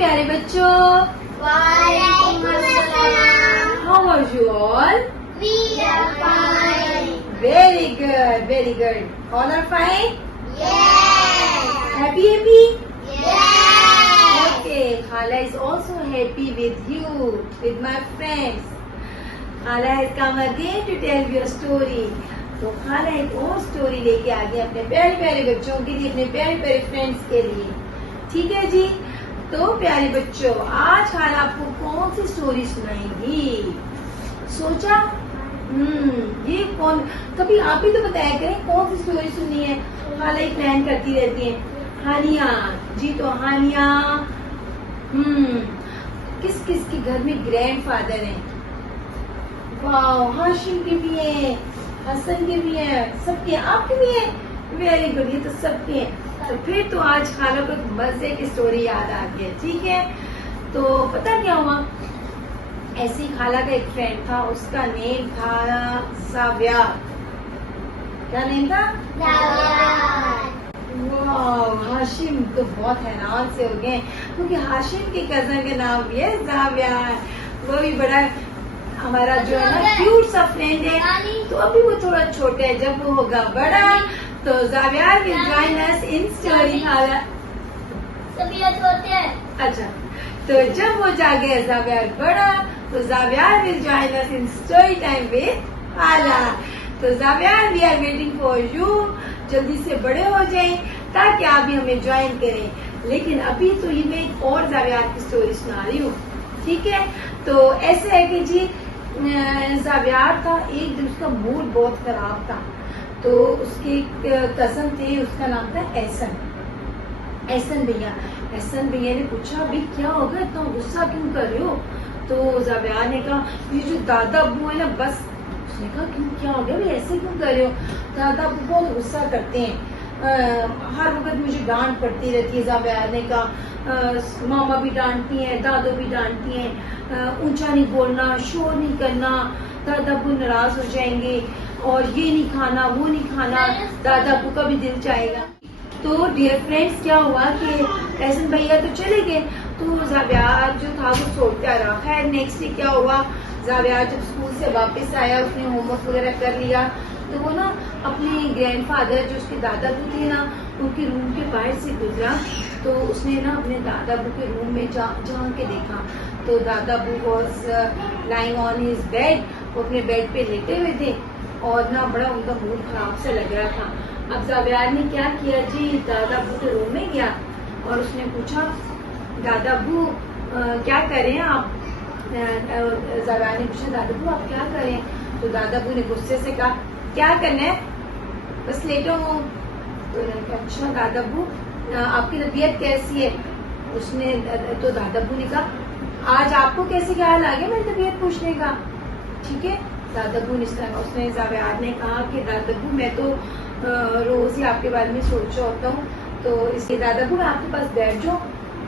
प्यारे बच्चों, how are you all? Very good, very good. All are fine? Happy, happy? Okay, Khala is also happy with you, with my friends. Khala has come again to tell you a story. तो खाला एक और story लेके आ गई अपने प्यारे प्यारे बच्चों के लिए, अपने प्यारे प्यारे फ्रेंड्स के लिए. ठीक है जी. तो प्यारे बच्चों, आज खाला आपको कौन सी स्टोरी सुनाएगी? सोचा? ये कौन, कभी आप ही तो बताया करें कौन सी स्टोरी सुननी है. खाला एक प्लान करती रहती है. हानिया जी, तो हानिया किस किस के घर में ग्रैंडफादर हैं? वाह, हाशिम के भी है, हसन के भी है, सबके, आपके भी है. वेरी गुड, ये तो सबके हैं. तो फिर तो आज खाला को मजे की स्टोरी याद आ गई. ठीक है. तो पता क्या हुआ, ऐसी खाला का एक फ्रेंड था, उसका नेम था ज़ाविया. क्या नेम था? वाह, हाशिम तो बहुत हैरान से हो गए क्योंकि हाशिम के कजन के नाम भी है ज़ाविया. वो भी बड़ा हमारा जो है ना क्यूट सा फ्रेंड है. तो अभी वो थोड़ा छोटा है, जब वो होगा बड़ा तो Zavia will join us in story. खाला अच्छा, तो जब वो जागे ज़ाविया बड़ा तो Zavia will join us in story time with खाला. तो Zavia, we are waiting for you. जल्दी से बड़े हो जाएं ताकि आप भी हमें ज्वाइन करें. लेकिन अभी तो ये मैं एक और ज़ाविया की स्टोरी सुना रही हूँ. ठीक है. तो ऐसे है कि जी, ज़ाविया था, एक दिन उसका मूड बहुत खराब था. तो उसके कजन थे, उसका नाम था एहसन. एहसन भैया ने पूछा, भाई क्या हो गया, इतना गुस्सा क्यों कर रहे हो? तो ज़ाविया ने कहा, ये जो दादा अब्बू है ना, बस. उसने कहा, क्यों, क्या हो गया भाई, ऐसे क्यों कर रहे हो? दादा अब्बू बहुत गुस्सा करते हैं, हर वक्त मुझे डांट पड़ती रहती है. ज़ाविया ने कहा, मामा भी डांटती हैं, दादो भी डांटती हैं, ऊंचा नहीं बोलना, शोर नहीं करना, दादा अब्बू नाराज हो जाएंगे, और ये नहीं खाना, वो नहीं खाना, दादा अब्बू का भी दिल चाहेगा. तो डियर फ्रेंड्स, क्या हुआ कि एहसन भैया तो चले गए, तो ज़ाविया जो था वो सोचता रहा. खैर नेक्स्ट डे क्या हुआ, ज़ाविया जब स्कूल से वापस आया, उसने होमवर्क वगैरह कर लिया, तो वो ना अपने ग्रैंडफादर जो उसके दादाबू थे ना, उनके रूम के बाहर से गुजरा. तो उसने ना अपने दादाबू के रूम में जा के देखा, तो दादाबू was lying on his bed. वो अपने बेड पे लेटे हुए थे और ना बड़ा उनका मूड खराब से लग रहा था. अब ज़ाविया ने क्या किया जी, दादाबू के रूम में गया और उसने पूछा, दादाबू क्या करें आप? ज़ाविया ने पूछा, दादाबू आप क्या करें? तो दादाबू ने गुस्से से कहा, क्या करना है, बस लेटा हूँ. तो अच्छा दादाबू, आपकी तबीयत कैसी है? उसने तो दादाबू ने कहा, आज आपको कैसे ख्याल आ गया मेरी तबीयत पूछने का? ठीक है. दादाबू ने, उसने ज़ाविया ने कहा कि दादाबू मैं तो रोज ही आपके बारे में सोच रहा होता हूँ, तो इसलिए दादाबू मैं आपके पास बैठ जाऊँ.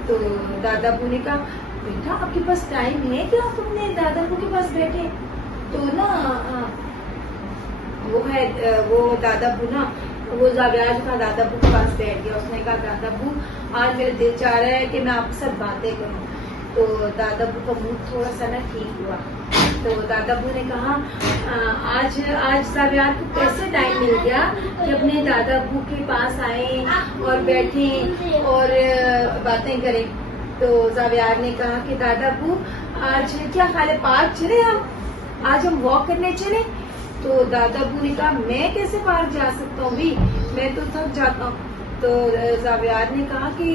तो दादाबू ने कहा, बेटा आपके पास टाइम है कि आप अपने दादाबू के पास बैठे? तो ना वो दादाबू ना, वो ज़ाविया जो था दादाबू के पास बैठ गया. उसने कहा, दादाबू आज मेरा दिल चाह रहा है कि मैं आपके साथ बातें करूं. तो दादाबू का मूड थोड़ा सा ना ठीक हुआ. तो दादाबू ने कहा, आज ज़ाविया को कैसे टाइम मिल गया कि अपने दादाबू के पास आए और बैठे और बातें करें. तो ज़ाविया ने कहा कि दादाबू आज क्या खाले पार्क चले, हम आज हम वॉक करने चले? तो दादाबू ने कहा, मैं कैसे पार्क जा सकता हूँ भी, मैं तो थक जाता हूँ. तो ज़ाविया ने कहा कि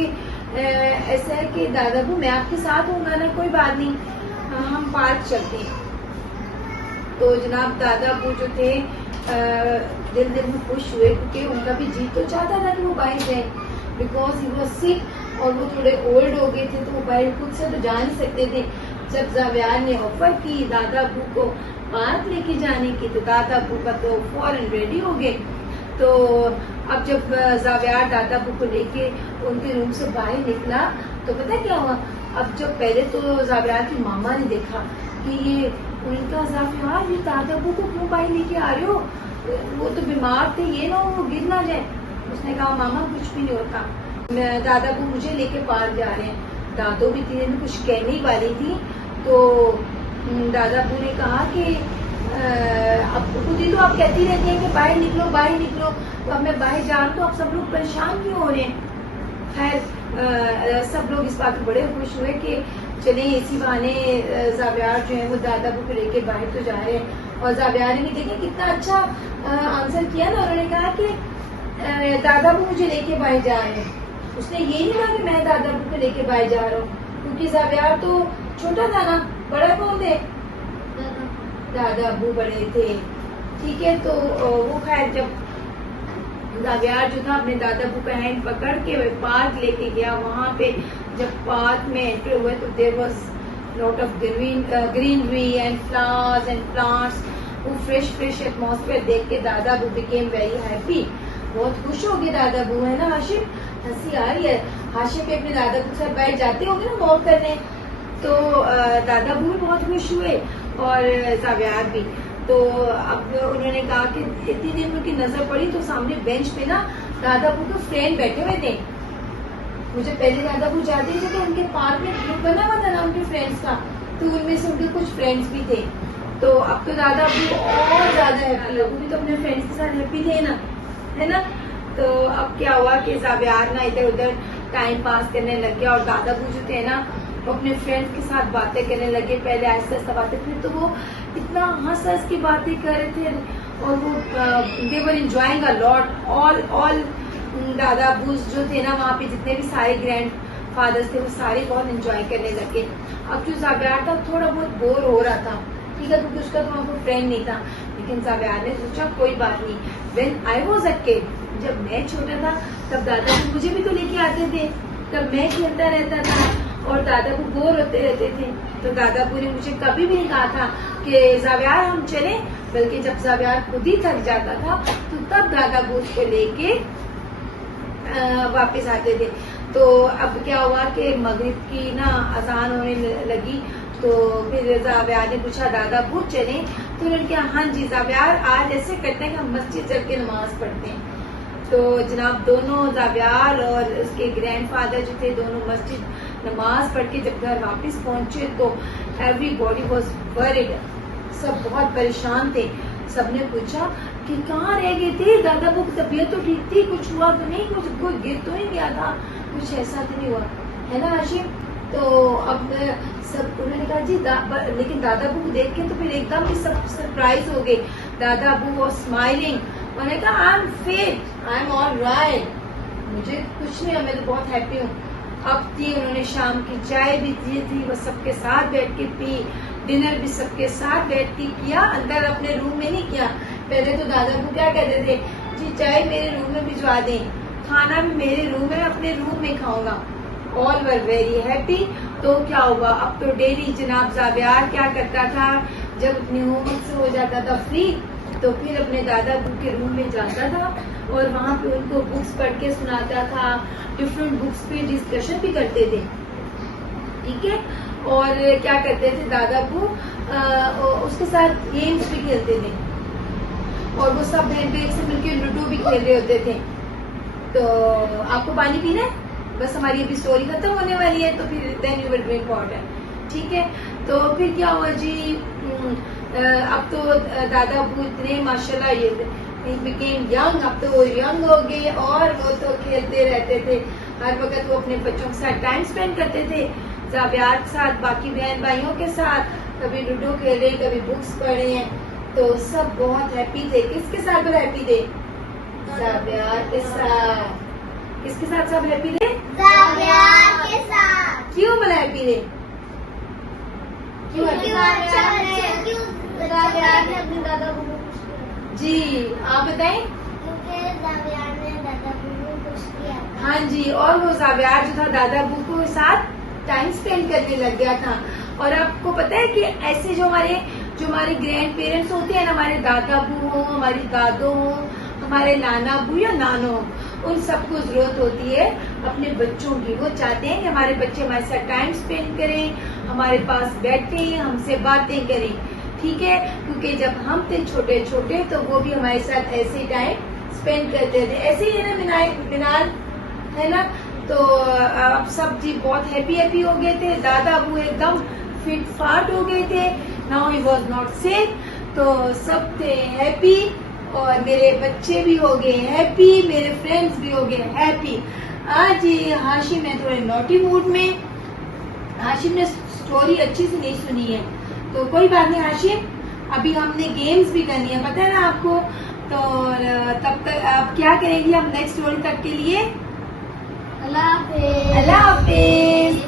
ऐसा है कि दादाबू मैं आपके साथ हूँगा ना, कोई बात नहीं, हम पार्क चलते हैं. तो जनाब दादाबू जो थे दिल में खुश हुए क्योंकि उनका भी जी तो चाहता था कि वो बाहर जाए, बिकॉज ही वाज सिक और वो थोड़े ओल्ड हो गए थे, तो वो बाहर खुद से तो जा नहीं सकते थे. जब ज़ाविया ने ऑफर की दादाबू को पार्क लेके जाने की, तो दादाबू का तो फौरन रेडी हो गए. तो अब जब ज़ाविया दादाबू को लेके उनके रूम से बाहर निकला, तो पता क्या हुआ, अब जब पहले तो ज़ाविया की मामा ने देखा कि ये उनका ज़ाविया, ये दादाबू को क्यों बाहर लेके आ रहे हो, वो तो बीमार थे, ये ना वो गिर ना जाए. उसने कहा, मामा कुछ भी नहीं होता, दादाबू मुझे लेके पार्क जा रहे हैं. दादो भी थी, मैं कुछ कहने ही वाली थी तो दादा अबू ने कहा कि अब खुद ही तो आप कहती रहती हैं कि बाहर निकलो बाहर निकलो, तो अब मैं बाहर जा रहा हूँ तो अब सब लोग परेशान क्यों हो रहे हैं। खैर सब लोग इस बात पर बड़े खुश हुए कि चले इसी बहाने ज़ाबियार जो है वो दादा अबू को लेके बाहर तो जा रहे हैं। और ज़ाबियार ने भी देखे कितना अच्छा आंसर किया ना, उन्होंने कहा कि दादा अबू मुझे लेके बाहर जा रहे हैं। उसने ये नहीं कहा कि मैं दादा अबू को लेके बाहर जा रहा हूँ, क्योंकि ज़ाबियार तो छोटा था ना, बड़ा कौन थे, दादा अबू बड़े थे। ठीक है, तो वो खैर जब ज़ाबियार जो था अपने दादा अबू का हैंड पकड़ के पार्क लेके गया, वहाँ पे जब पार्क में एंटर हुए तो there was lot of greenery and flowers and plants. वो फ्रेश एटमॉस्फेयर देख के दादा अबू बिकेम वेरी हैप्पी, बहुत खुश हो गए दादा अबू, है ना हाशिम, हंसी आ रही है। हाशिम भी अपने दादा अबू के साथ बैठ जाते होंगे ना वॉक करने, तो दादा अबू भी बहुत खुश हुए और ज़ाबियार भी। तो अब उन्होंने कहा कि इतनी देर में उनकी नजर पड़ी तो सामने बेंच पे ना दादा अबू के फ्रेंड बैठे हुए थे। मुझे पहले दादा अबू जाते थे तो उनके पार्क में ग्रुप बना हुआ था ना उनके फ्रेंड्स का, तो उनमें से उनके कुछ फ्रेंड्स भी थे। तो अब तो दादा अबू और ज्यादा हैप्पी, वो भी तो अपने फ्रेंड्स के साथ हैप्पी थे ना, है ना। तो अब क्या हुआ कि ज़ाबियार ना इधर उधर टाइम पास करने लग गया और दादा अबू जो थे ना वो अपने फ्रेंड्स के साथ बातें करने लगे। पहले आहिस्ता आहिस्ता बातें, फिर तो वो इतना हंस की बातें कर रहे थे और वो दे वर एंजॉयिंग अ लॉट। ऑल दादा अबू जो थे ना वहाँ पे जितने भी सारे ग्रैंड फादर्स थे वो सारे बहुत एंजॉय करने लगे। अब जो ज़ाबियार था थोड़ा बहुत बोर हो रहा था, ठीक है, क्योंकि उसका तो वहाँ कोई फ्रेंड नहीं था, लेकिन ज़ाबियार ने सोचा कोई बात नहीं, when I was a kid, जब मैं छोटा था तब दादा अबू मुझे भी तो लेके आते थे, तब मैं खेलता रहता था और दादा अबू बोर होते रहते थे। तो दादा अबू ने मुझे कभी भी नहीं कहा था कि ज़ाबियार हम चलें, बल्कि जब ज़ाबियार खुद ही थक जाता था तो तब दादा अबू उसको लेके वापस आते थे। तो अब क्या हुआ कि मगरिब की ना अजान होने लगी, तो फिर ज़ाबियार ने पूछा दादा अबू चलें, तो उन्होंने कहा हाँ जी ज़ाबियार, आज ऐसे करते हैं कि हम मस्जिद चल के नमाज पढ़ते हैं। तो जनाब दोनों ज़ाबियार और उसके ग्रैंडफादर जो थे दोनों मस्जिद नमाज पढ़ के जब घर वापस पहुंचे तो एवरीबॉडी वाज वरीड, सब बहुत परेशान थे। सबने पूछा कि कहाँ रह गए थे, दादा अबू की तबीयत तो ठीक थी, कुछ हुआ तो नहीं, कुछ कोई गिर तो नहीं गया था, कुछ ऐसा तो नहीं हुआ, है ना हाशिम। तो अब सब उन्होंने कहा जी लेकिन दादा अबू को देख के तो फिर एकदम ही सब सरप्राइज हो गए। दादा अबू वो स्माइलिंग, उन्होंने कहा I am fit, I am all right, मुझे कुछ नहीं, मैं तो बहुत हैप्पी हूँ। अब थी उन्होंने शाम की चाय भी दी थी, वो सबके साथ बैठ के पी, डिनर भी सबके साथ बैठ के किया, अंदर अपने रूम में नहीं किया। पहले तो दादा अबू क्या कहते थे, जी चाय मेरे रूम में भिजवा दें, खाना भी मेरे रूम में, अपने रूम में खाऊंगा। All were very happy. तो क्या होगा, अब तो डेली जनाब ज़ाबियार क्या करता था, जब अपने होमवर्क से हो जाता था फ्री तो फिर अपने दादा अबू के रूम में जाता था और वहाँ पे उनको बुक्स पढ़ के सुनाता था, डिफरेंट बुक्स पे डिस्कशन भी करते थे, ठीक है। और क्या करते थे दादा अबू उसके साथ गेम्स भी खेलते थे और वो सब बहन एक से मिलकर लूडो भी खेल रहे होते थे। तो आपको पानी पीना है, बस हमारी अभी स्टोरी खत्म होने वाली है, तो फिर then you will drink water, ठीक है। तो फिर क्या हुआ जी, अब तो दादा अबू इतने माशाल्लाह बिकेम यंग, अब तो वो यंग हो गए और वो तो खेलते रहते थे, हर वक्त वो अपने बच्चों के साथ टाइम स्पेंड करते थे, ज़ाबियार के साथ, बाकी बहन भाइयों के साथ, कभी लूडो खेले, कभी बुक्स पढ़े हैं, तो सब बहुत हैप्पी थे। किसके साथ बहुत हैप्पी थे, ज़ाबियार के साथ। किसके साथ सब हैप्पी थे, ज़ाबियार के साथ। क्यों बोला हैप्पी थे, क्यों ज़ाबियार ने अपने दादा अबू को खुश किया। जी आप बताएं। क्योंकि ज़ाबियार ने दादा अबू को खुश किया। हाँ जी, और वो ज़ाबियार जो था दादा अबू के साथ टाइम स्पेंड करने लग गया था। और आपको पता है कि ऐसे जो हमारे ग्रैंड पेरेंट्स होते हैं, हमारे दादा अबू हो, हमारी दादो हो, हमारे नाना अबू या नानो हो, उन सबको जरूरत होती है अपने बच्चों की। वो चाहते हैं कि हमारे बच्चे हमारे साथ टाइम स्पेंड करें, हमारे पास बैठे, हमसे बातें करें, ठीक है। क्योंकि जब हम थे छोटे छोटे तो वो भी हमारे साथ ऐसे टाइम स्पेंड करते थे, ऐसे ही है ना मिनाल, है ना। तो आप सब जी बहुत हैप्पी हो गए थे। दादा अबू एकदम फिट फाट हो गए थे। Now he was not sick, तो सब थे हैप्पी और मेरे बच्चे भी हो गए हैप्पी, मेरे फ्रेंड्स भी हो गए हैप्पी। आज हाशिम है थोड़े नॉटी मूड में। हाशिम ने स्टोरी अच्छी से नहीं सुनी है, तो कोई बात नहीं हाशिम, अभी हमने गेम्स भी करनी है, पता है ना आपको। तो तब तक आप क्या करेंगी हम नेक्स्ट स्टोरी तक के लिए? अल्लाह हाफिज। अल्लाह हाफिज।